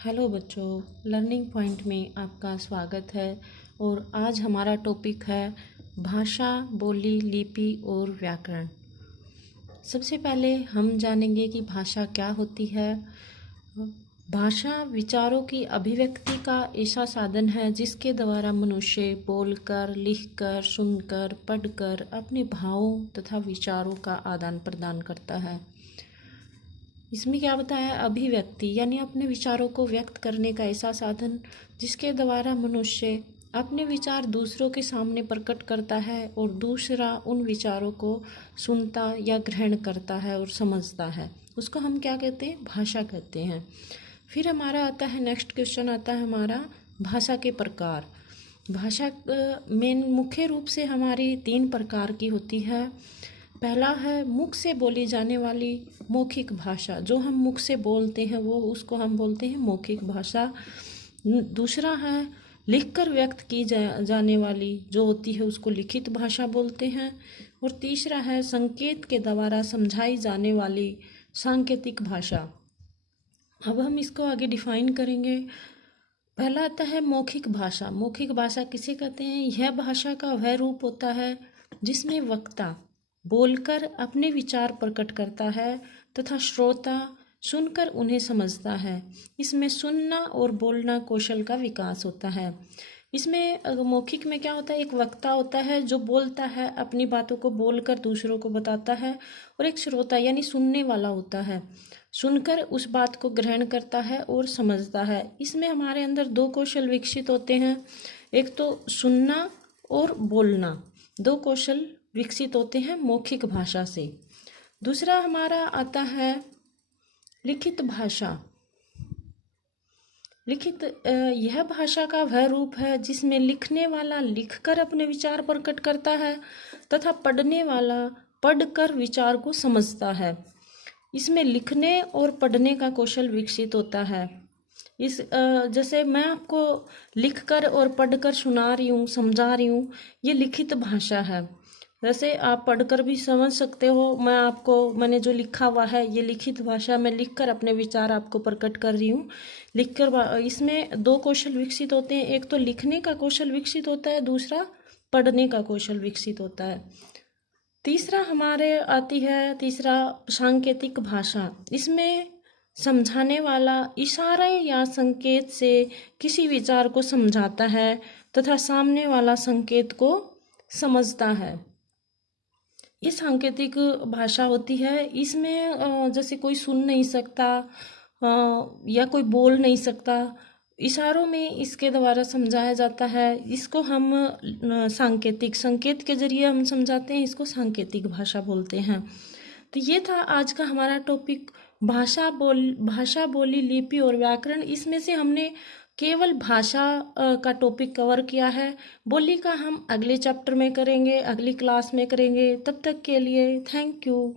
Hello बच्चों, learning point में आपका स्वागत है। और आज हमारा टॉपिक है भाषा, बोली, लिपि और व्याकरण। सबसे पहले हम जानेंगे कि भाषा क्या होती है। भाषा विचारों की अभिव्यक्ति का ऐसा साधन है जिसके द्वारा मनुष्य बोलकर, लिखकर, सुनकर, पढ़कर अपने भावों तथा विचारों का आदान प्रदान करता है। इसमें क्या बताया, अभिव्यक्ति यानी अपने विचारों को व्यक्त करने का ऐसा साधन जिसके द्वारा मनुष्य अपने विचार दूसरों के सामने प्रकट करता है और दूसरा उन विचारों को सुनता या ग्रहण करता है और समझता है। उसको हम क्या कहते हैं, भाषा कहते हैं। फिर हमारा आता है, नेक्स्ट क्वेश्चन आता है हमारा, भाषा के प्रकार। भाषा मेन मुख्य रूप से हमारी 3 प्रकार की होती है। पहला है मुख से बोली जाने वाली मौखिक भाषा, जो हम मुख से बोलते हैं वो उसको हम बोलते हैं मौखिक भाषा। दूसरा है लिखकर व्यक्त की जाने वाली जो होती है उसको लिखित भाषा बोलते हैं। और तीसरा है संकेत के द्वारा समझाई जाने वाली सांकेतिक भाषा। अब हम इसको आगे डिफाइन करेंगे। पहला आता है मौखिक भाषा। मौखिक भाषा किसे कहते हैं? यह भाषा का वह रूप होता है जिसमें वक्ता बोलकर अपने विचार प्रकट करता है तथा श्रोता सुनकर उन्हें समझता है। इसमें सुनना और बोलना कौशल का विकास होता है। इसमें मौखिक में क्या होता है, एक वक्ता होता है जो बोलता है, अपनी बातों को बोलकर दूसरों को बताता है, और एक श्रोता यानी सुनने वाला होता है, सुनकर उस बात को ग्रहण करता है और समझता है। इसमें हमारे अंदर 2 कौशल विकसित होते हैं, एक तो सुनना और बोलना, 2 कौशल विकसित होते हैं मौखिक भाषा से। दूसरा हमारा आता है लिखित भाषा। लिखित यह भाषा का वह रूप है जिसमें लिखने वाला लिखकर अपने विचार प्रकट करता है तथा पढ़ने वाला पढ़कर विचार को समझता है। इसमें लिखने और पढ़ने का कौशल विकसित होता है। जैसे मैं आपको लिखकर और पढ़कर सुना रही हूँ, समझा रही हूँ, ये लिखित भाषा है। वैसे आप पढ़कर भी समझ सकते हो। मैंने जो लिखा हुआ है ये लिखित भाषा में लिखकर अपने विचार आपको प्रकट कर रही हूँ। लिखकर इसमें 2 कौशल विकसित होते हैं, एक तो लिखने का कौशल विकसित होता है, दूसरा पढ़ने का कौशल विकसित होता है। तीसरा हमारे आती है सांकेतिक भाषा। इसमें समझाने वाला इशारे या संकेत से किसी विचार को समझाता है तथा सामने वाला संकेत को समझता है। ये सांकेतिक भाषा होती है। इसमें जैसे कोई सुन नहीं सकता या कोई बोल नहीं सकता, इशारों में इसके द्वारा समझाया जाता है। इसको हम संकेत के जरिए हम समझाते हैं, इसको सांकेतिक भाषा बोलते हैं। तो ये था आज का हमारा टॉपिक, भाषा, बोली, लिपि और व्याकरण। इसमें से हमने केवल भाषा का टॉपिक कवर किया है। बोली का हम अगले चैप्टर में करेंगे, अगली क्लास में करेंगे। तब तक के लिए थैंक यू।